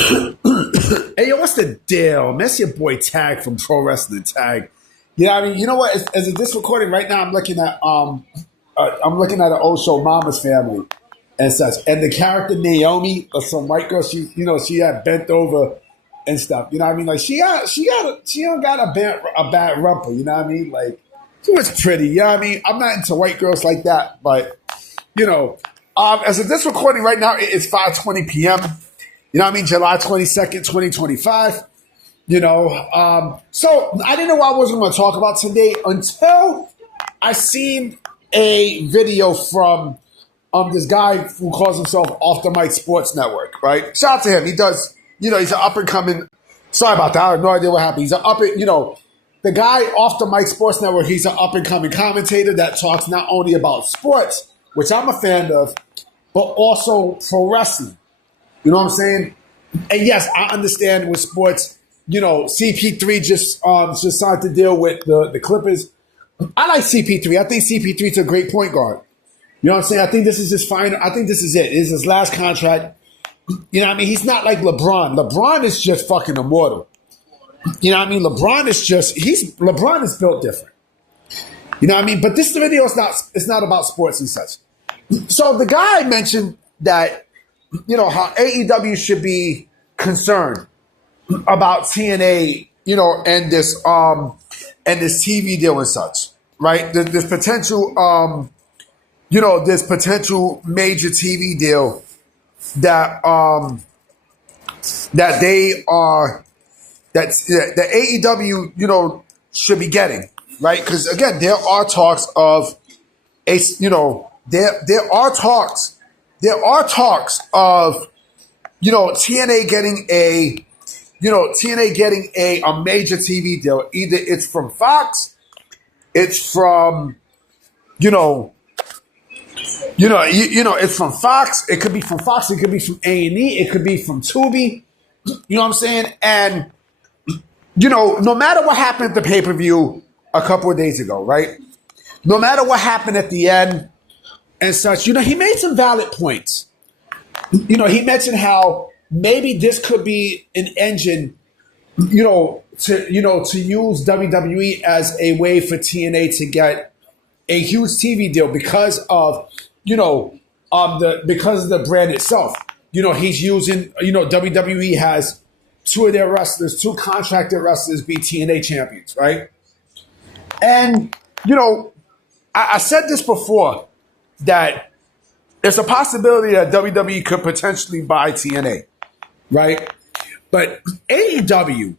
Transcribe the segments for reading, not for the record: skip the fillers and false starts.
Hey, yo, what's the deal? That's your boy Tag from Pro Wrestling Tag. Yeah, I mean, you know what? As this recording right now, I'm looking at an old show, Mama's Family, and such. And the character Naomi, some white girl, she had bent over and stuff. You know what I mean? Like she don't got a bad rumple. You know what I mean? Like she was pretty. You know what I mean? I'm not into white girls like that, but as of this recording right now, it's 5:20 p.m. You know what I mean? July 22nd, 2025. So I didn't know what I wasn't going to talk about today until I seen a video from this guy who calls himself Off the Mic Sports Network, right? Shout out to him. He does, he's an up and coming. Sorry about that. I have no idea what happened. He's an the guy Off the Mic Sports Network, he's an up and coming commentator that talks not only about sports, which I'm a fan of, but also pro wrestling. You know what I'm saying? And yes, I understand with sports, CP3 just signed to deal with the Clippers. I like CP3. I think CP3 is a great point guard. You know what I'm saying? I think this is his final. I think this is it. This is his last contract. You know what I mean? He's not like LeBron. LeBron is just fucking immortal. You know what I mean? LeBron is built different. You know what I mean? But this video it's not about sports and such. So the guy mentioned that, how AEW should be concerned about TNA, and this TV deal and such, right? This potential, this potential major TV deal that AEW, should be getting, right? Because again, there are talks of there are talks of TNA getting a major TV deal. Either it's from Fox, it's from it's from Fox. It could be from Fox. It could be from A&E. It could be from Tubi. You know what I'm saying? And no matter what happened at the pay-per-view a couple of days ago, right? No matter what happened at the end and such, he made some valid points. He mentioned how maybe this could be an engine, to use WWE as a way for TNA to get a huge TV deal because of the brand itself. He's using, WWE has two of their wrestlers, two contracted wrestlers be TNA champions, right? And, I said this before, that there's a possibility that WWE could potentially buy TNA, right? But AEW,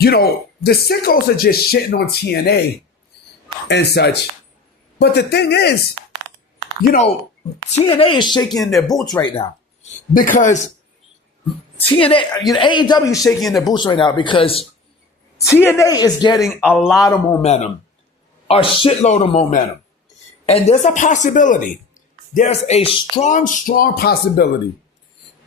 the sickos are just shitting on TNA and such. But the thing is, TNA is shaking in their boots right now because AEW is shaking in their boots right now because TNA is getting a lot of momentum, a shitload of momentum. And there's a possibility, there's a strong, strong possibility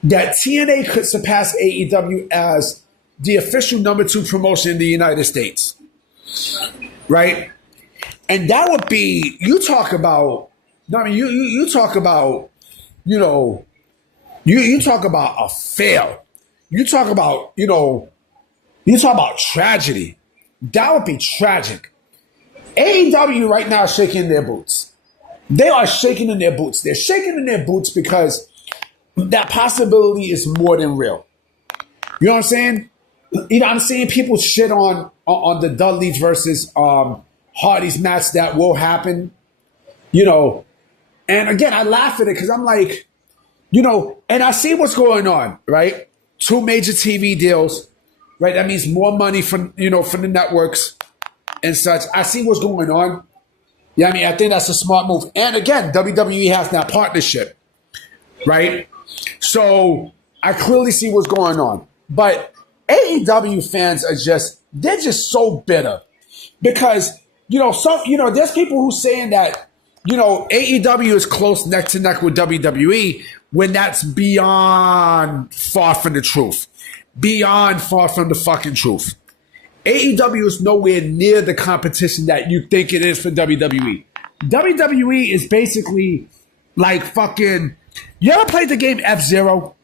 that TNA could surpass AEW as the official number 2 promotion in the United States, right? And that would be, you talk about you talk about a fail. You talk about tragedy. That would be tragic. AEW right now is shaking in their boots. They are shaking in their boots. They're shaking in their boots because that possibility is more than real. You know what I'm saying? I'm seeing people shit on the Dudleys versus Hardy's match that will happen. And again, I laugh at it because I'm like, and I see what's going on, right? 2 major TV deals, right? That means more money from the networks and such. I see what's going on. Yeah, I think that's a smart move. And again, WWE has that partnership, right? So I clearly see what's going on. But AEW fans they're just so bitter because, there's people who saying that, AEW is close neck to neck with WWE when that's beyond far from the truth. Beyond far from the fucking truth. AEW is nowhere near the competition that you think it is for WWE. WWE is basically like fucking... You ever played the game F-Zero?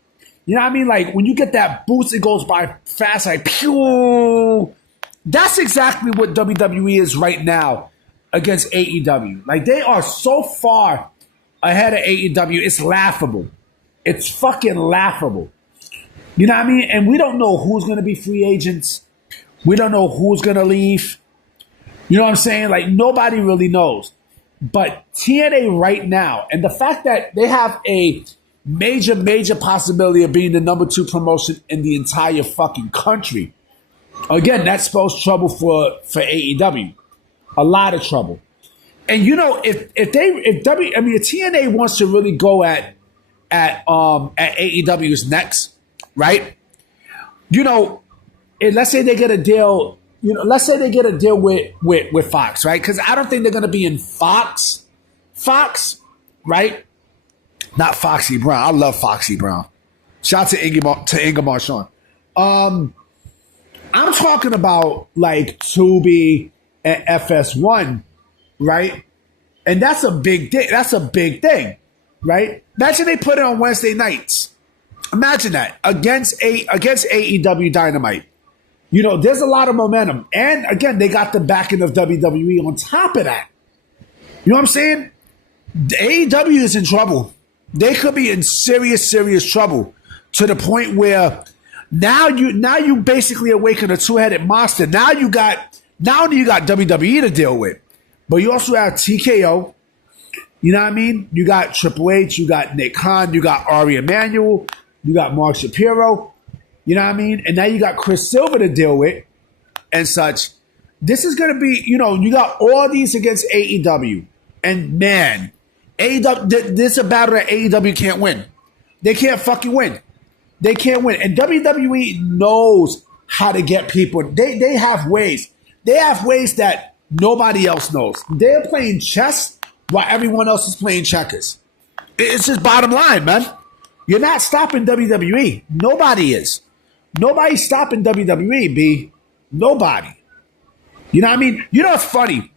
You know what I mean? Like when you get that boost, it goes by fast, like pew. That's exactly what WWE is right now against AEW. Like they are so far ahead of AEW, it's laughable. It's fucking laughable. You know what I mean? And we don't know who's going to be free agents. We don't know who's going to leave. You know what I'm saying? Like nobody really knows. But TNA right now, and the fact that they have a major possibility of being the number 2 promotion in the entire fucking country. Again, that spells trouble for AEW. A lot of trouble. And you know, if TNA wants to really go at AEW's next, right? You know, and let's say they get a deal. You know, let's say they get a deal with Fox, right? Because I don't think they're going to be in Fox, right? Not Foxy Brown. I love Foxy Brown. Shout out to Inga Marchand. I'm talking about like Tubi and FS1, right? And that's a big thing. That's a big thing, right? Imagine they put it on Wednesday nights. Imagine that against AEW Dynamite. You know, there's a lot of momentum. And again, they got the backing of WWE on top of that. You know what I'm saying? The AEW is in trouble. They could be in serious trouble to the point where now you basically awaken a two-headed monster. Not only you got WWE to deal with, but you also have TKO. You know what I mean? You got Triple H, you got Nick Khan, you got Ari Emanuel, you got Mark Shapiro. You know what I mean? And now you got Chris Silver to deal with and such. This is going to be, you know, you got all these against AEW. And man, AEW, this is a battle that AEW can't win. They can't fucking win. They can't win. And WWE knows how to get people. They have ways. They have ways that nobody else knows. They're playing chess while everyone else is playing checkers. It's just bottom line, man. You're not stopping WWE. Nobody is. Nobody's stopping WWE, B. Nobody. You know what I mean? You know what's funny?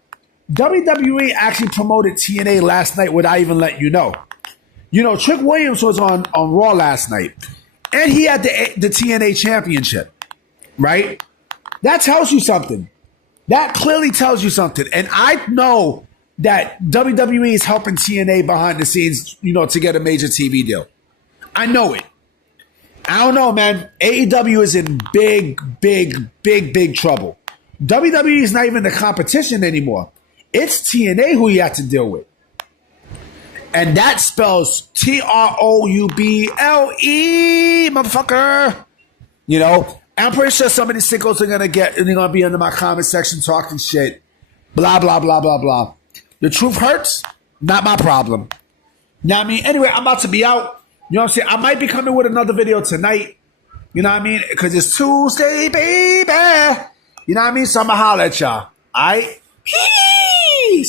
WWE actually promoted TNA last night without even letting you know. You know, Trick Williams was on Raw last night. And he had the TNA championship. Right? That tells you something. That clearly tells you something. And I know that WWE is helping TNA behind the scenes, you know, to get a major TV deal. I know it. I don't know, man. AEW is in big trouble. WWE is not even the competition anymore. It's TNA who you have to deal with. And that spells TROUBLE, motherfucker. You know, I'm pretty sure some of these sickos are gonna be under my comment section talking shit. Blah, blah, blah, blah, blah. The truth hurts, not my problem. Now I mean, anyway, I'm about to be out. You know what I'm saying? I might be coming with another video tonight. You know what I mean? Because it's Tuesday, baby. You know what I mean? So I'm going to holler at y'all. All right?